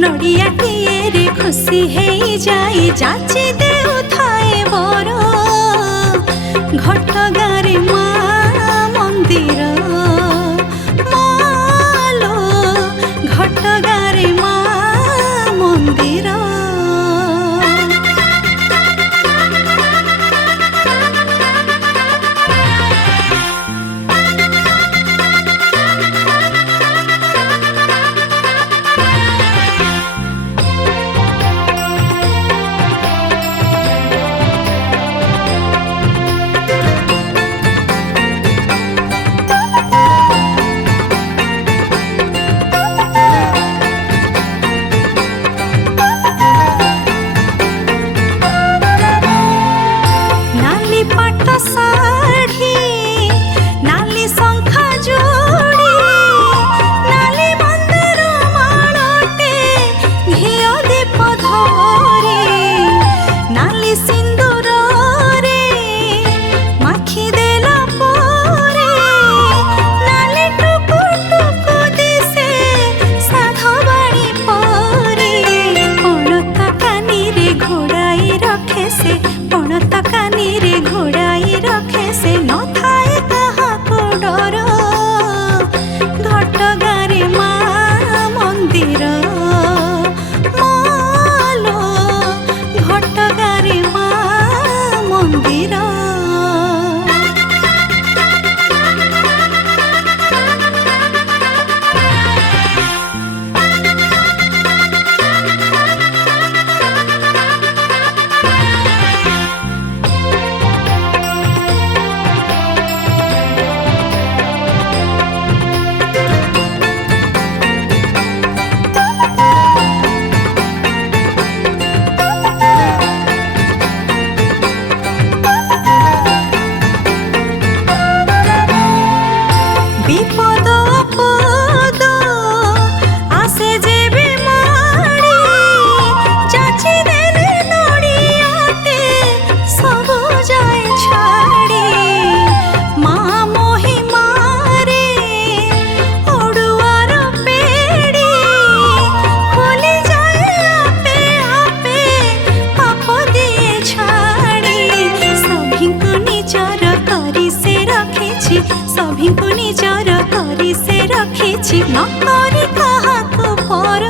नड़ियाटिए रे खुशी है जाई जाची देउ थाए बर घट गारे माँ मंदिर मालो घट गारे माँ मंदिर। सभी को निजर करी से रखी न करी काहाको पर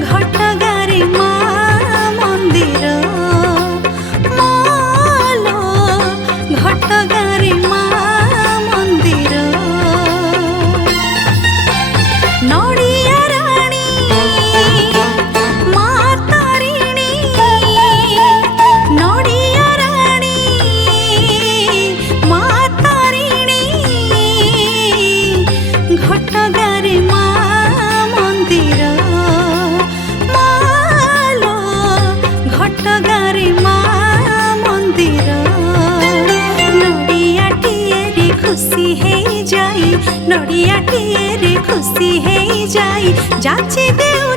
घट गारे माँ मंदिर मालो घट गारे माँ मंदिर। नड़िया राणी माँ तारिणी नड़िया राणी माँ घट गारे माँ मंदिर मालो घट गारे माँ मंदिर। नड़ियाटिए रे खुशी है जाई नड़ियाटिए रे खुशी है जाई जाची देउ